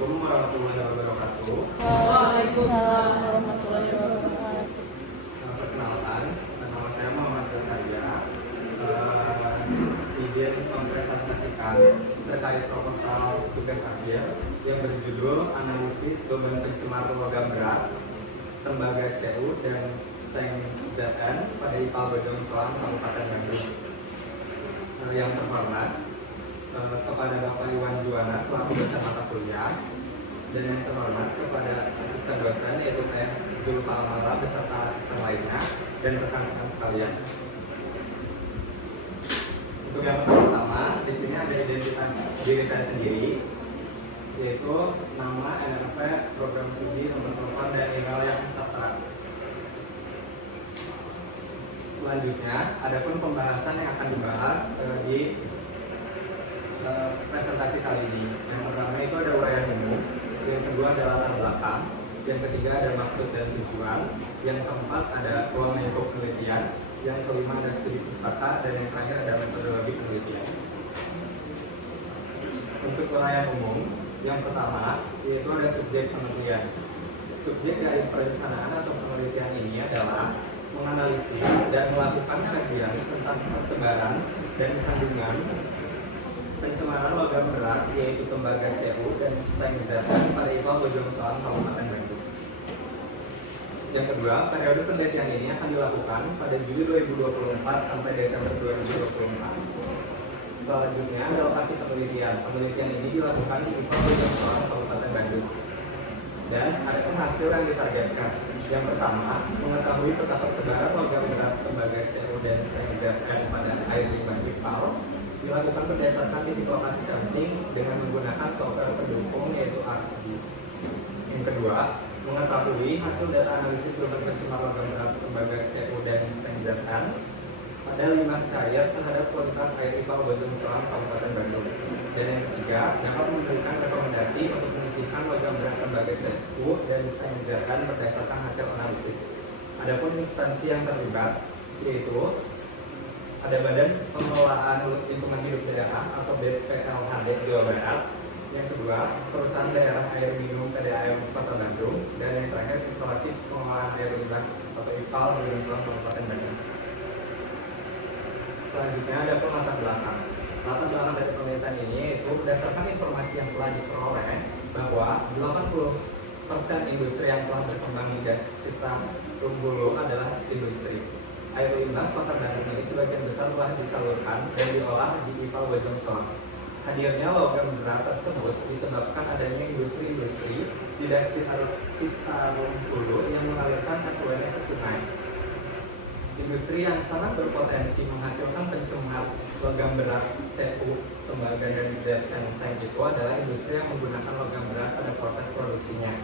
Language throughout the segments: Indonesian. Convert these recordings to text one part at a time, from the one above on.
Assalamualaikum warahmatullahi wabarakatuh. Waalaikumsalam warahmatullahi wabarakatuh. Perkenalkan, nama saya Muhammad Zakaria. Izin mempresentasikan terkait proposal tugas akhir yang berjudul Analisis Beban Pencemar Logam Berat Tembaga CU dan Seng ZN pada IPA Bojong Soang Kabupaten Bandung. Yang terhormat, kepada Bapak Iwan Juwana selaku dosen mata kuliah, dan yang terhormat kepada asisten dosen yaitu Teh Zulfa Amala beserta asisten lainnya dan rekan-rekan sekalian. Untuk yang pertama, di sini ada identitas diri saya sendiri, yaitu nama, NRP, program studi, nomor telepon, dan email yang tertera. Selanjutnya, ada pun pembahasan yang akan dibahas di presentasi kali ini. Yang pertama itu ada uraian umum, yang kedua ada latar belakang, yang ketiga ada maksud dan tujuan, yang keempat ada ruang lingkup penelitian, yang kelima ada studi pustaka, dan yang terakhir ada metodologi penelitian. Untuk uraian umum, yang pertama yaitu ada subjek penelitian. Subjek dari perencanaan atau penelitian ini adalah menganalisis dan melakukan kajian tentang persebaran dan kandungan pencemaran logam berat yaitu tembaga CU dan Seng ZN pada IPA Bojong Soang Kabupaten Bandung. Yang kedua, periode penelitian ini akan dilakukan pada Juli 2024 sampai Desember 2024. Selanjutnya ada lokasi penelitian. Penelitian ini dilakukan di IPA Bojong Soang Kabupaten Bandung. Dan ada hasil yang ditargetkan. Yang pertama, mengetahui peta persebaran logam berat tembaga CU dan Seng ZN pada air limbah IPAL dilakukan berdasarkan titik lokasi sampling dengan menggunakan software pendukung yaitu ArcGIS. Yang kedua, mengetahui hasil data analisis beban pencemar logam berat tembaga CU dan Seng ZN pada limbah cair terhadap kualitas air IPAL Bojong Soang Kabupaten Bandung. Dan yang ketiga, dapat memberikan rekomendasi untuk mengisikan logam berat tembaga CU dan Seng ZN berdasarkan hasil analisis. Adapun instansi yang terlibat yaitu ada Badan Pengelolaan Lingkungan Hidup Daerah atau BPLHD Jawa Barat. Yang kedua, Perusahaan Daerah Air Minum PDAM Kota Bandung. Dan yang terakhir, Instalasi Pengelolaan Air Limbah atau IPAL Bojong Soang Kabupaten Bandung. Selanjutnya ada latar belakang. Latar belakang dari penelitian ini yaitu berdasarkan informasi yang telah diperoleh bahwa 80% industri yang telah berkembang di gas Citarum Hulu adalah industri. Air limbah Kota Bandung ini sebagian besar telah disalurkan dan diolah di IPAL Bojong Soang. Hadirnya logam berat tersebut disebabkan adanya industri-industri di das Citarum Hulu yang mengalirkan effluentnya ke sungai. Industri yang sangat berpotensi menghasilkan pencemar logam berat CU, tembaga, dan ZN Seng itu adalah industri yang menggunakan logam berat pada proses produksinya,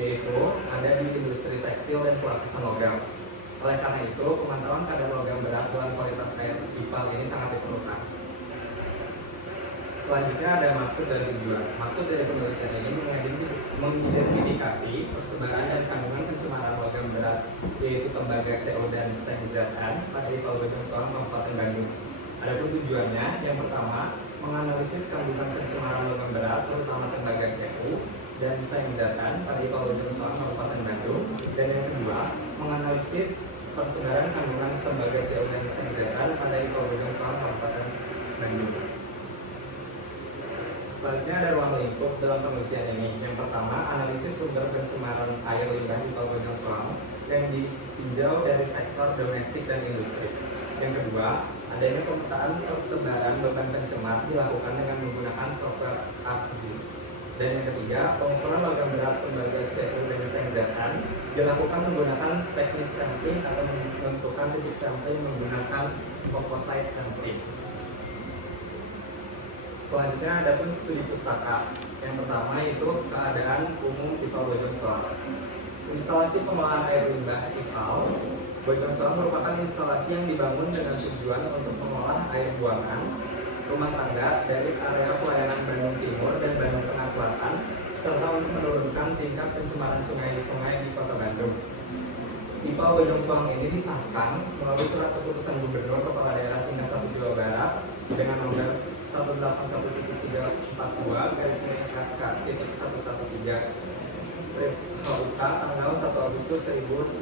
yaitu ada di industri tekstil dan pelapisan logam. Oleh karena itu, pemantauan kadar logam berat dalam kualitas air IPAL ini sangat diperlukan. Selanjutnya ada maksud dan tujuan. Maksud dari penelitian ini mengidentifikasi persebaran dan kandungan pencemaran logam berat yaitu tembaga CU dan Seng ZN pada IPAL Bojong Soang Kabupaten Bandung. Adapun tujuannya, yang pertama, menganalisis kandungan pencemaran logam berat terutama tembaga CU dan Seng ZN pada IPAL Bojong Soang Kabupaten Bandung. Dan yang kedua, menganalisis persebaran kandungan tembaga CU dan Seng ZN pada IPAL Bojong Soang Kabupaten Bandung. Selanjutnya ada ruang lingkup dalam penelitian ini. Yang pertama, analisis sumber pencemaran air limbah IPAL Bojong Soang yang ditinjau dari sektor domestik dan industri. Yang kedua, adanya pemetaan persebaran beban pencemar dilakukan dengan menggunakan software ArcGIS. Dan yang ketiga, pengukuran logam berat tembaga CU dan Seng ZN dilakukan menggunakan teknik sampling atau menentukan titik sampling menggunakan composite sampling. Selanjutnya ada pun studi pustaka. Yang pertama itu keadaan umum IPAL Bojong Soang. Instalasi pengolahan air limbah IPAL Bojong Soang merupakan instalasi yang dibangun dengan tujuan untuk mengolah air buangan rumah tangga dari area pelayanan Bandung Timur dan Bandung Tengah Selatan, serta untuk menurunkan tingkat pencemaran sungai-sungai di Kota Bandung. IPAL Bojong Soang ini disahkan melalui surat keputusan Gubernur Kepala Daerah Tingkat 1 Jawa Barat dengan nomor 181.342/SK.11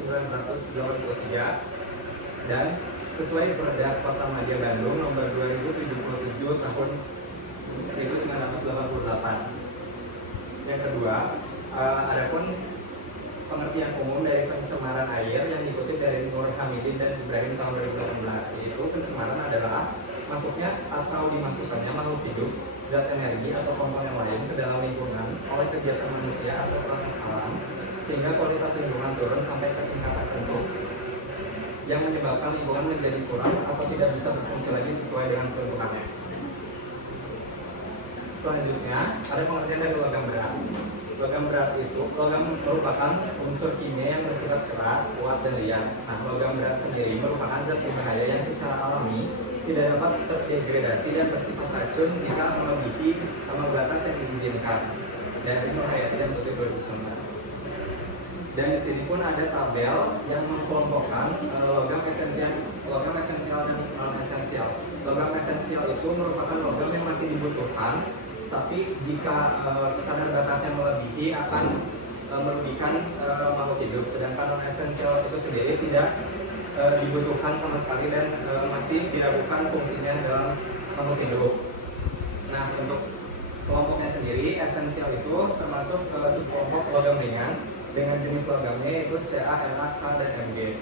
1983 dan sesuai Perda Kota Madia Bandung nomor 2077 tahun 1988. Yang kedua, adapun pengertian umum dari pencemaran air yang dikutip dari Nur Hamidin dan Ibrahim tahun 2018, yaitu pencemaran adalah masuknya atau dimasukkannya makhluk hidup, zat energi atau komponen lain ke dalam lingkungan oleh kegiatan manusia atau proses alam sehingga kualitas lingkungan turun sampai ke tingkat tertentu yang menyebabkan lingkungan menjadi kurang atau tidak bisa berfungsi lagi sesuai dengan peruntukannya. Selanjutnya, ada pengertian dari logam berat. Logam berat itu, logam merupakan unsur kimia yang bersifat keras, kuat, dan liar. Nah, logam berat sendiri merupakan zat berbahaya yang secara alami tidak dapat terdegradasi dan bersifat racun jika melebihi ambang batas yang diizinkan. Dari Nur Hayati dan Putri 2019. Dan di sini pun ada tabel yang mengkelompokkan logam esensial dan non esensial. Logam esensial itu merupakan logam yang masih dibutuhkan, tapi jika kadar batasnya melebihi akan merugikan makhluk hidup. Sedangkan non esensial itu sendiri tidak dibutuhkan sama sekali dan masih diragukan fungsinya dalam makhluk hidup. Nah, untuk kelompoknya sendiri, esensial itu termasuk subkelompok logam ringan dengan jenis logamnya yaitu Ca, Na, K, dan Mg.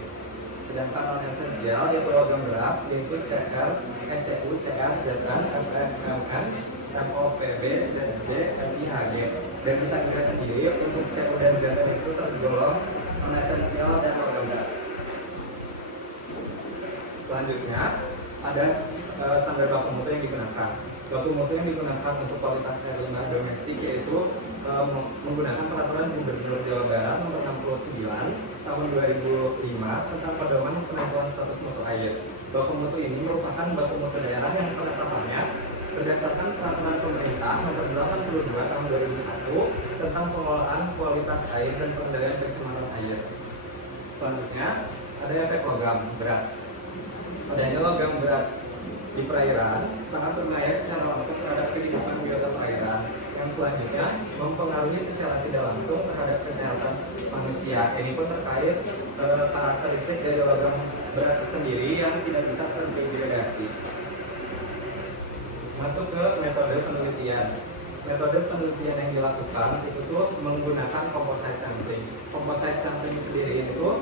Sedangkan non esensial yaitu logam berat yaitu Cr, Cu, Cr, Zn, Mn, Mn, MoPb, Cd, Li, Hg. Dan bisa kita sendiri untuk Cu dan Zn itu tergolong non esensial dan logam berat. Selanjutnya ada standar baku mutu yang digunakan. Baku mutu yang digunakan untuk kualitas air limbah domestik yaitu menggunakan peraturan Gubernur Jawa Barat nomor 69 tahun 2005 tentang pedoman penentuan status mutu air. Baku mutu ini merupakan baku mutu daerah yang penetapannya berdasarkan peraturan pemerintah nomor 82 tahun 2001 tentang pengelolaan kualitas air dan pengendalian pencemaran air. Selanjutnya ada efek logam berat. Adanya logam berat di perairan sangat berbahaya secara langsung terhadap kehidupan biota perairan. Yang selanjutnya mempengaruhi secara tidak langsung terhadap kesehatan manusia. Ini pun terkait karakteristik dari logam berat sendiri yang tidak bisa terdegradasi. Masuk ke metode penelitian. Metode penelitian yang dilakukan itu tuh menggunakan composite sampling. Composite sampling sendiri itu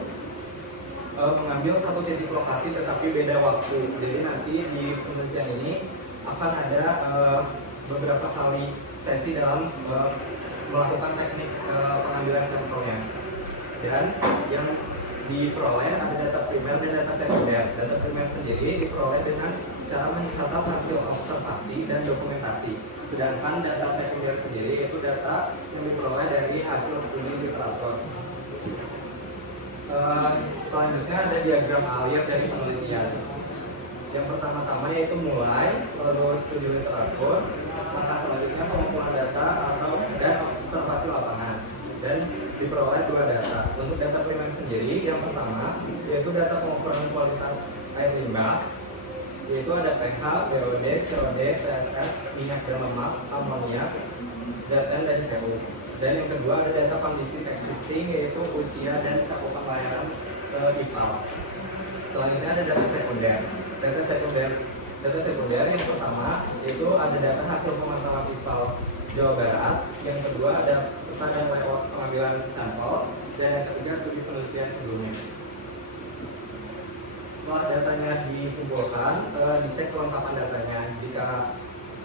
mengambil satu titik lokasi tetapi beda waktu. Jadi nanti di penelitian ini akan ada beberapa kali sesi dalam melakukan teknik pengambilan sampelnya. Dan yang diperoleh ada data primer dan data sekunder. Data primer sendiri diperoleh dengan cara mencatat hasil observasi dan dokumentasi. Sedangkan data sekunder sendiri itu data yang diperoleh dari hasil studi literatur. Selanjutnya ada diagram alir dari penelitian. Yang pertama-tama yaitu mulai, terus studi literatur, maka selanjutnya pengumpulan data dan observasi lapangan. Dan diperoleh dua data. Untuk data primer sendiri, yang pertama yaitu data pengukuran kualitas air limbah, yaitu ada pH, BOD, COD, TSS, minyak dan lemak, amonia, Zn dan Cu. Dan yang kedua ada data kondisi existing yaitu usia dan cakupan layanan IPAL. Selanjutnya ada data sekunder. Data sekunder yang pertama yaitu ada data hasil pemantauan IPAL Jawa Barat. Yang kedua ada peta dan layout pengambilan sampel. Dan yang ketiga studi penelitian sebelumnya. Setelah datanya dikumpulkan, dicek kelengkapan datanya. Jika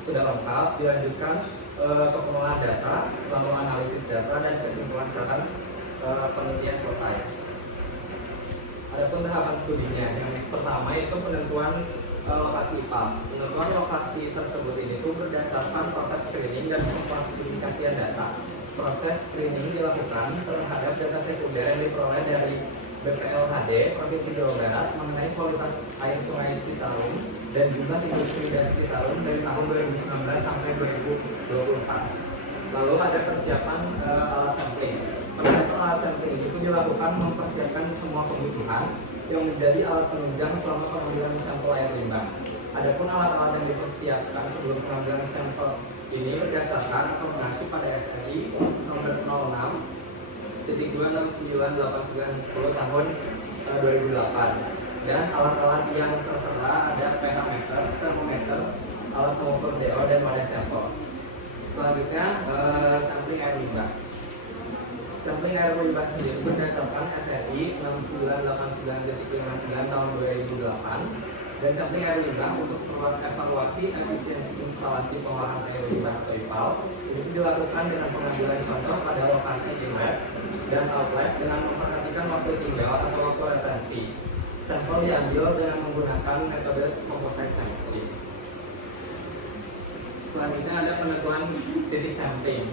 sudah lengkap, dilanjutkan ke pengolahan data, lalu analisis data dan kesimpulan misalkan penelitian selesai. Adapun tahapan studinya, yang pertama itu penentuan lokasi IPAL. Penentuan lokasi tersebut ini tuh berdasarkan proses screening dan pengklasifikasian data. Proses screening dilakukan terhadap data sekunder yang diperoleh dari BPLHD Provinsi Jawa Barat mengenai kualitas air Sungai Citarum dan jumlah industri gas Citarum dari tahun 2019 sampai 2024. Lalu ada persiapan alat sampling. Persiapan alat sampling itu dilakukan mempersiapkan semua kebutuhan yang menjadi alat penunjang selama pengambilan sampel air limbah. Adapun alat-alat yang dipersiapkan sebelum pengambilan sampel ini berdasarkan atau mengacu pada SRI nomor 06 10 tahun 2008. Dan alat-alat yang tertera ada pH meter, termometer, alat pengukur DO, dan wadah sampel. Selanjutnya, sampling air limbah. Sampling air limbah sendiri berdasarkan SRI 6989/59 tahun 2008 dan sampling air limbah untuk keperluan evaluasi efisiensi instalasi pengolahan air limbah atau IPAL itu dilakukan dengan pengambilan contoh pada lokasi inlet dan outlet dengan memperhatikan waktu tinggal atau waktu retensi. Sampel diambil dengan menggunakan metode composite sampling. Selanjutnya ada penentuan titik sampling.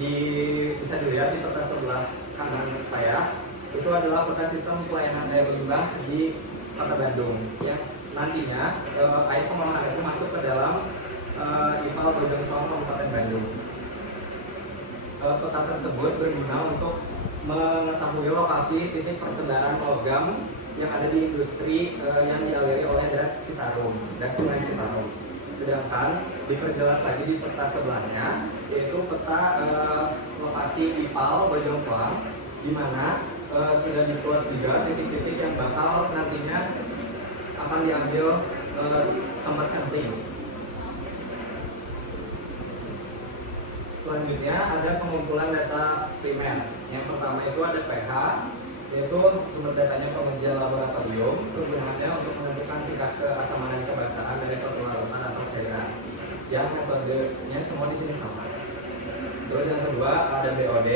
Bisa dilihat di peta sebelah kanan saya, itu adalah peta sistem pelayanan air limbah di Kota Bandung yang nantinya air pengolahan itu masuk ke dalam IPAL Bojong Soang Kabupaten Bandung. Peta tersebut berguna untuk mengetahui lokasi titik persebaran logam yang ada di industri yang dialiri oleh das Citarum, das Sungai Citarum. Sedangkan diperjelas lagi di peta sebelahnya, yaitu peta lokasi IPAL Bojong Soang, di mana sudah dibuat juga titik-titik yang bakal nantinya akan diambil tempat sampling. Selanjutnya ada pengumpulan data primer. Yang pertama itu ada pH, yaitu sumber datanya pengujian laboratorium, kegunaannya untuk menentukan tingkat keasamanan kebasaan dari suatu larutan atau cairan. Yang metodenya semua di sini sama. Terus yang kedua ada BOD,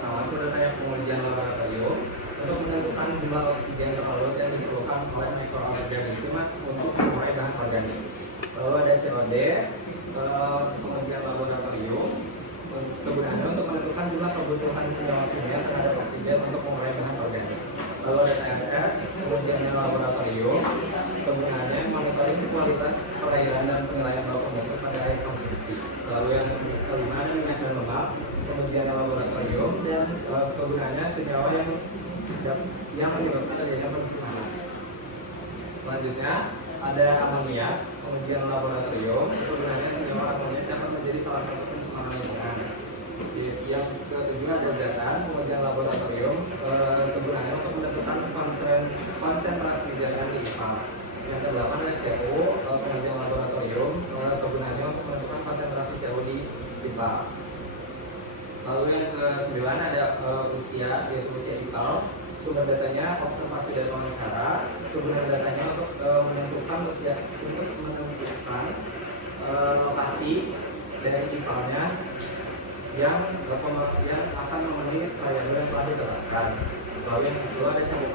sama sumber datanya pengujian laboratorium untuk menentukan jumlah oksigen terlalu yang diperlukan oleh mikroorganisme untuk mengurai bahan organik. Lalu ada COD, pengujian laboratorium, kegunaannya untuk menentukan jumlah kebutuhan senyawa kimia terhadap oksigen untuk mengurai bahan organik. Lalu ada TSS, pengujian laboratorium, kegunaannya monitoring kualitas perairan dan penilaian baku mutu pada air konsumsi. Lalu yang kelima ada minyak dan lemak, pengujian laboratorium, dan kegunaannya senyawa yang menyebabkan adanya penciuman. Selanjutnya ada amonia, pengujian laboratorium, kegunaannya senyawa amonia dapat menjadi salah satu pencemaran lingkungan. Yang ketujuh ada zatan, pengujian laboratorium, kegunaannya untuk menentukan konsentrasi zatan di IPAL. Yang kedelapan ada CO, pengujian laboratorium, kegunaannya untuk menentukan konsentrasi CO di IPAL. Lalu yang ke-9 ada usia, yaitu usia IPAL. Sumber datanya observasi dan wawancara. Kegunaan datanya untuk menentukan usia, untuk menentukan lokasi dari IPAL-nya yang akan memenuhi variabel yang telah ditetapkan. Lalu yang kedua ada cabut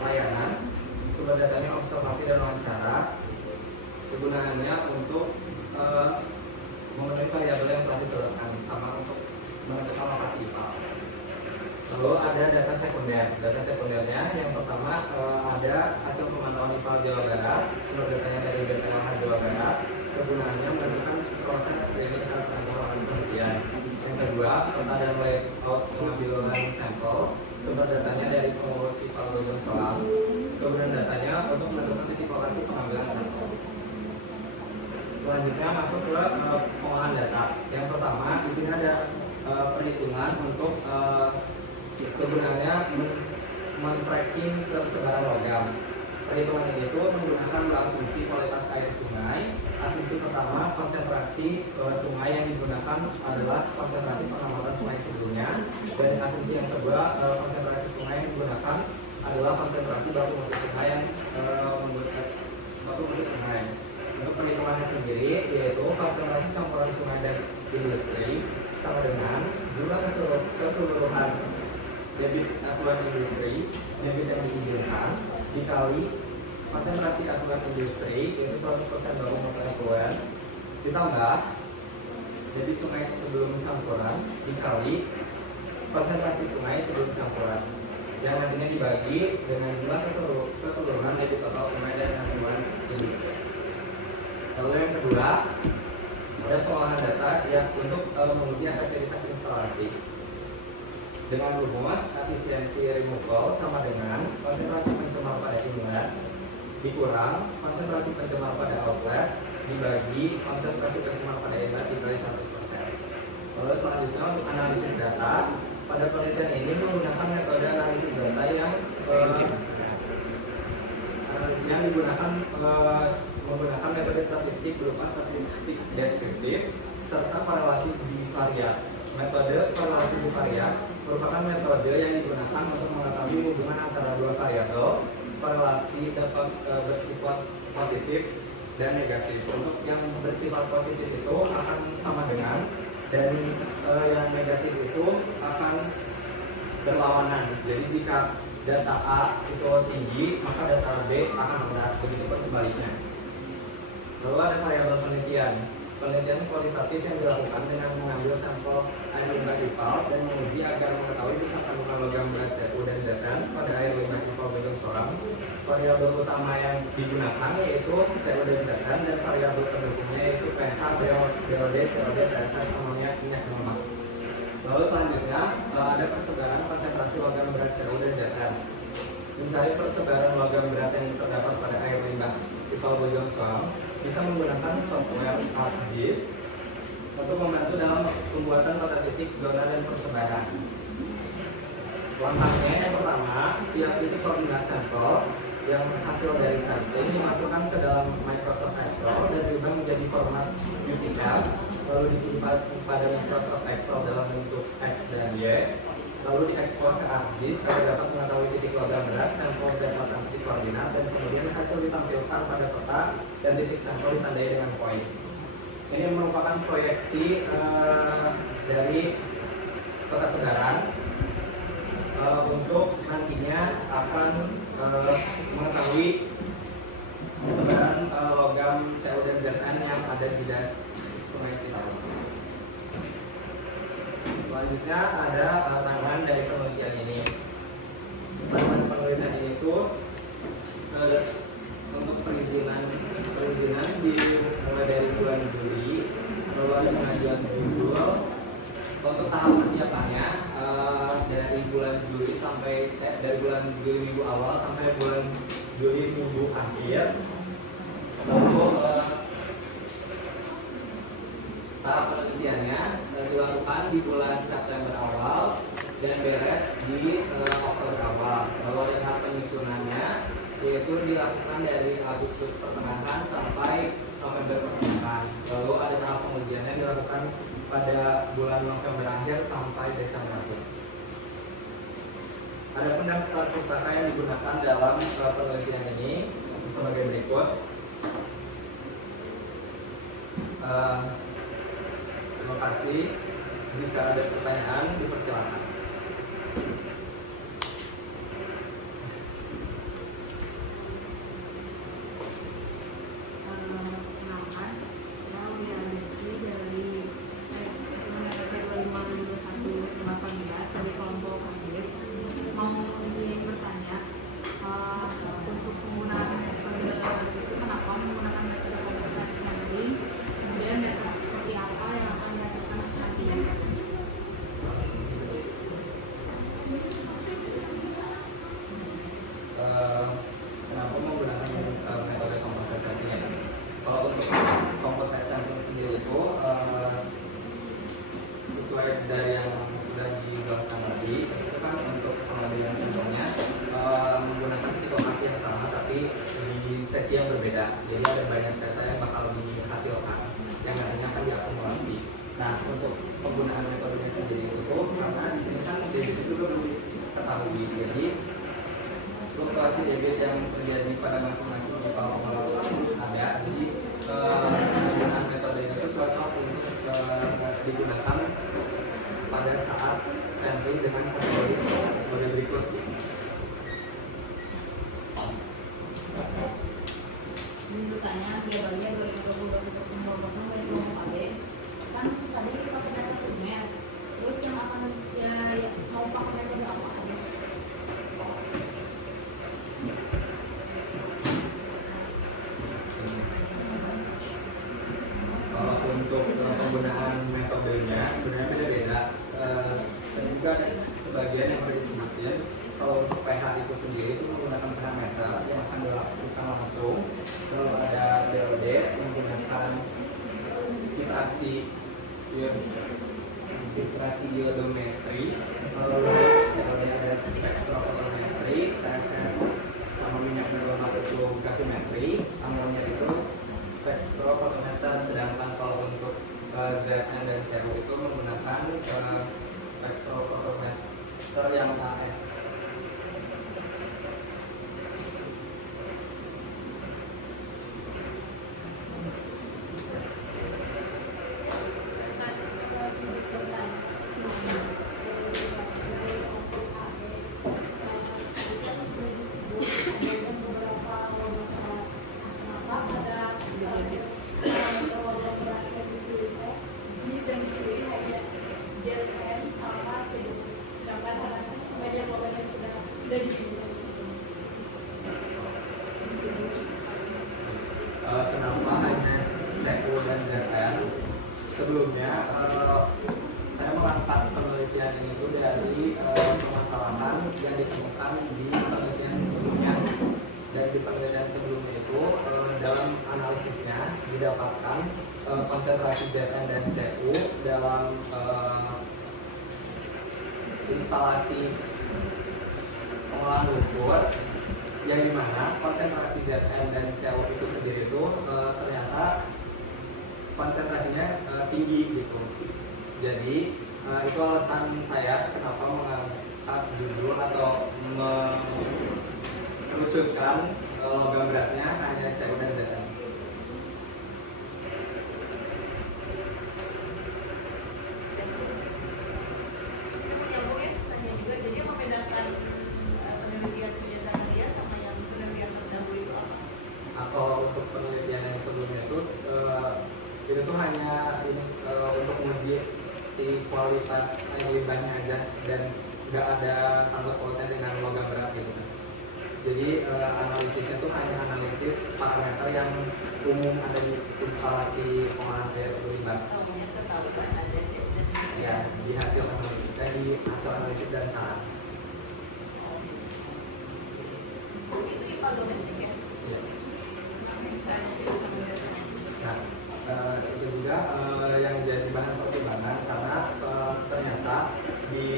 pelayanan. Sumber datanya observasi dan wawancara. Kegunaannya untuk memenuhi variabel yang telah ditetapkan, sama untuk menentukan lokasi IPAL. Lalu ada data sekunder. Data sekundernya yang pertama ada hasil pemantauan IPAL Jawa Barat. Sumber datanya dari BPLH Jawa Barat. Kegunaannya menentukan proses screening saat pengambilan penelitian. Yang kedua, peta dan layout pengambilan sampel. Sumber datanya dari pengurus IPAL Bojong Soang. Kegunaan datanya untuk menentukan titik lokasi pengambilan sampel. Selanjutnya masuk ke pengolahan data. Yang pertama di sini ada perhitungan untuk kegunaannya men-tracking persebaran logam. Perhitungan ini itu menggunakan asumsi kualitas air sungai. Asumsi pertama, konsentrasi sungai yang digunakan adalah konsentrasi pengamatan sungai sebelumnya. Dan asumsi yang kedua, konsentrasi sungai yang digunakan adalah konsentrasi baku mutu sungai yang baku mutu sungai. Untuk perhitungannya sendiri, yaitu konsentrasi campuran sungai dan industri sama dengan jumlah keseluruhan debit effluent industri, debit yang diizinkan, dikali konsentrasi effluent industri, yaitu 100% baku mutu effluent, ditambah debit sungai sebelum campuran, dikali konsentrasi sungai sebelum campuran, yang nantinya dibagi dengan jumlah keseluruhan debit total sungai dan effluent industri. Lalu yang kedua, ada pengolahan data yang untuk menguji efektivitas instalasi. Dengan rumus efisiensi removal sama dengan konsentrasi pencemar pada inlet dikurang konsentrasi pencemar pada outlet dibagi konsentrasi pencemar pada inlet dikali 100%. Lalu selanjutnya untuk analisis data, pada penelitian ini metode statistik berupa statistik deskriptif serta korelasi bivariat. Metode korelasi bivariat merupakan metode yang digunakan untuk mengetahui hubungan antara dua variabel. Korelasi dapat bersifat positif dan negatif. Untuk yang bersifat positif itu akan sama dengan, dan yang negatif itu akan berlawanan. Jadi jika data A itu tinggi, maka data B akan rendah. Begitupun sebaliknya. Lalu ada variabel penelitian. Penelitian kualitatif yang dilakukan dengan mengambil sampel air limbah IPAL dan menguji agar mengetahui besar kandungan logam berat Cu dan Zn pada air limbah IPAL bentang soram. Variabel utama yang digunakan yaitu Cu dan Zn, dan variabel pendukungnya yaitu pH, BOD, COD, TSS, amonia, minyak, dan lemak. Lalu selanjutnya ada persebaran konsentrasi logam berat Cu dan Zn. Mencari persebaran logam berat yang terdapat pada air limbah IPAL bentang soram bisa menggunakan software ArcGIS untuk membantu dalam pembuatan peta titik, zona, dan persebaran. Langkahnya yang pertama, tiap titik koordinat sampel yang hasil dari sampling dimasukkan ke dalam Microsoft Excel dan diubah menjadi format UTF, lalu disimpan pada Microsoft Excel dalam bentuk X dan Y, lalu diekspor ke ArcGIS agar dapat mengetahui titik logam berat sampel berdasarkan titik koordinat, dan kemudian hasil ditampilkan pada peta dan titik sampel ditandai dengan poin. Ini merupakan proyeksi dari peta sebaran untuk nantinya akan mengetahui sebaran logam Cu dan Zn yang ada di das Sungai Citarum. Selanjutnya ada tangan dari penelitian ini. Tangan penelitian ini itu untuk perizinan mulai dari bulan Juli, lalu ada pengajuan judul. Untuk tahap persiapannya dari bulan Juli minggu awal sampai bulan Juli minggu akhir. Lalu tahap penelitiannya dilakukan di bulan September awal dan beres di Oktober awal. Lalu ada tahap penyusunannya, yaitu dilakukan dari Agustus pertengahan sampai November pertengahan. Lalu ada tahap pengujiannya dilakukan pada bulan November akhir sampai Desember akhir. Ada pendaftar pustaka yang digunakan dalam penelitian ini sebagai berikut. Terima kasih. Jika ada pertanyaan, dipersilakan. Perkenalkan, saya Aulia Rizky dari 2018 dari kelompok KD. Mau di sini bertanya untuk penggunaan metode itu, kenapa menggunakan metode composite sampling, kemudian data seperti apa yang akan dihasilkan nantinya. Kenapa menggunakan metode composite sampling? Kalau untuk composite sampling sendiri itu sesuai dari yang sudah dijelaskan tadi, itu kan untuk pengambilan sampelnya menggunakan titik lokasi yang sama tapi di sesi yang berbeda. Jadi ada banyak data yang bakal dihasilkan yang nantinya akan diakumulasi. Nah, untuk penggunaan metode sendiri itu karena di sini kan debit itu belum ketahui. Jadi fluktuasi debit yang terjadi pada masing-masing IPAL formula itu ada. Jadi penggunaan metode ini itu cocok untuk digunakan pada saat sampling dengan kategori sebagai berikut. Ini bertanya globalnya 2020 dari kelompok KD. Kan tadi kita pakai data primer, terus yang akan mau pakai metode apa aja? Untuk penggunaan metodenya sebenarnya beda-beda, dan juga ada sebagian yang disebutin. Kalau untuk pH itu sendiri itu menggunakan pH meter yang akan dilakukan langsung. Lalu ada BOD menggunakan titrasi iodometri, lalu COD ada spektrofotometri, TSS sama minyak berwarna itu gravimetri, amonia itu sebelumnya saya mengangkat penelitian ini itu dari permasalahan yang ditemukan di penelitian sebelumnya. Dan di penelitian sebelumnya itu dalam analisisnya didapatkan konsentrasi Zn dan Cu dalam instalasi pengolahan lumpur yang dimana konsentrasi Zn dan Cu itu sendiri itu ternyata konsentrasinya tinggi gitu. Jadi itu alasan saya kenapa mengangkat judul atau merucutkan logam beratnya hanya Cu dan Zn. Atau untuk penelitian yang sebelumnya itu tuh hanya untuk menguji si kualitas limbahnya aja dan nggak ada sangkut pautnya dengan logam berat gitu. Jadi analisisnya tuh hanya analisis parameter yang umum ada di instalasi pengolahan air limbah. Ya, di hasil analisis dan saran. Ya. Nah, itu juga yang jadi bahan pertimbangan karena ternyata di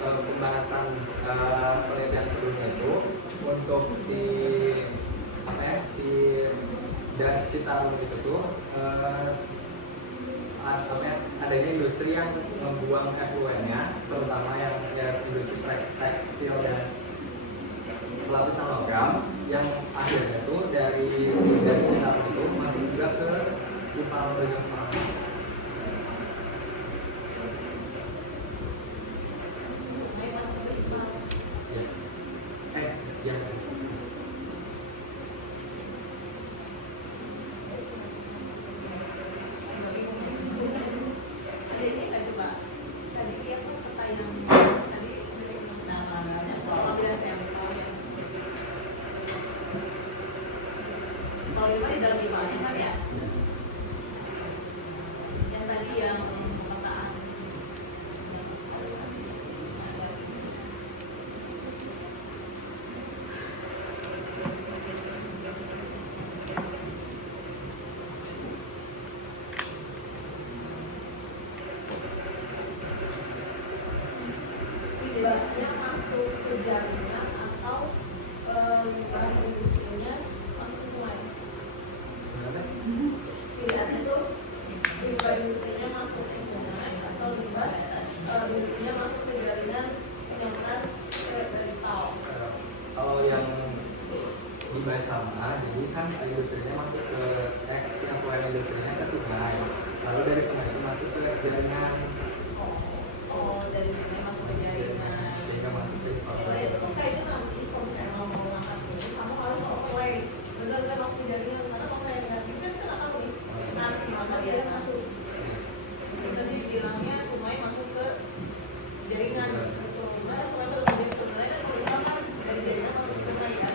pembahasan penelitian sebelumnya itu untuk si das Citarum itu tuh adanya industri yang membuang efluennya, terutama yang industri tekstil dan lapisan logam yang akhirnya tuh dari si das Citarum itu masuk juga ke pipa berjam sana. limbahnya masuk ke jaringan atau limbah industrinya masuk ke sungai. Pilihannya tuh limbah industrinya masuk ke sungai atau limbah industrinya masuk ke jaringan penyaluran rental. Kalau yang dibaca mah, jadi kan industrinya masuk ke singapuran industrinya ke sungai, lalu dari sungai itu masuk ke jaringan. Dari sungai masuk ke jaringan. Sehingga masuk ke Kayaknya nanti kalau misalnya mau ngangkat ini, kamu harus overlay bener nggak masuk ke jaringan, karena kalau kayak negatif kan kita nggak tahu nih nanti mana dia yang masuk. Jadi bilangnya sungai masuk ke jaringan. Mana sungai masuk ke jaringan sebenarnya kalau kan dari jaringan masuk ke sungai ya.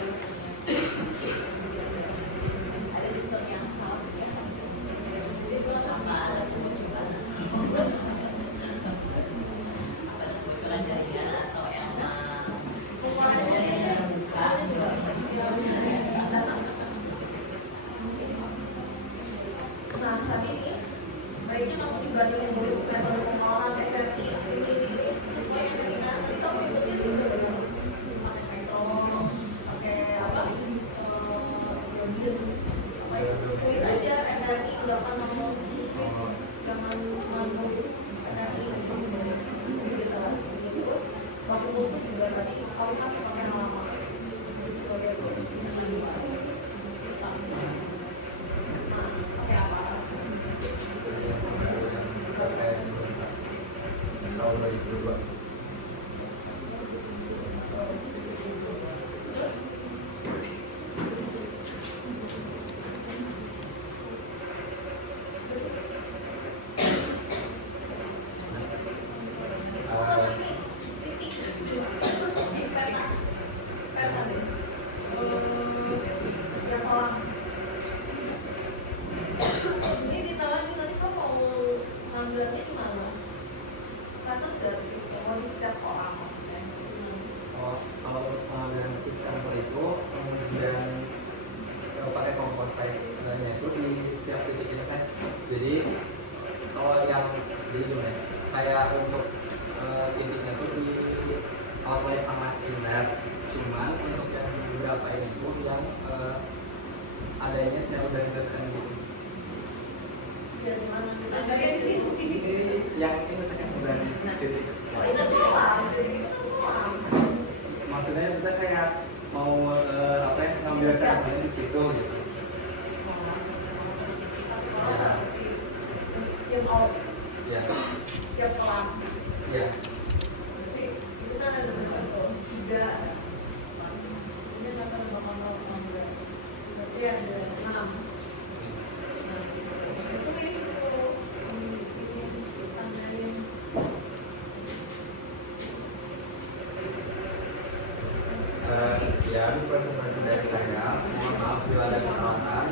Ada sistem yang salah ya. Jadi itu apa ada cuma-cuma. Terus nah, tapi ini baiknya kamu juga menulis metode pengolahan SRI ini supaya jaringan kita mengikuti juga dengan pakai metron, pakai apa? Tulis aja SRI udah kan nomor jangan nulis SRI gitu lah. Terus waktu itu juga tadi kamu kan pakai halaman. Ini ditelan selesainya itu di setiap titik ini kan. Jadi kalau yang di gimana ya, kayak untuk titiknya itu di outlet sama inlet, cuman untuk yang beberapa itu yang adanya cell dan ZN gitu. Dari mana kita cari di sini? Ini yang ini kan yang bukan titik. Oh, itu doang. Itu doang. Maksudnya kita kayak mau apa ya, ngambil sampelnya di situ gitu. Yang mau Ya, tiap kelas. ya. Jadi itu kan ada beberapa tiga. Ini kan ada beberapa nomor. Berarti ada 6. Sekian presentasi dari saya. Mohon maaf bila ada kesalahan.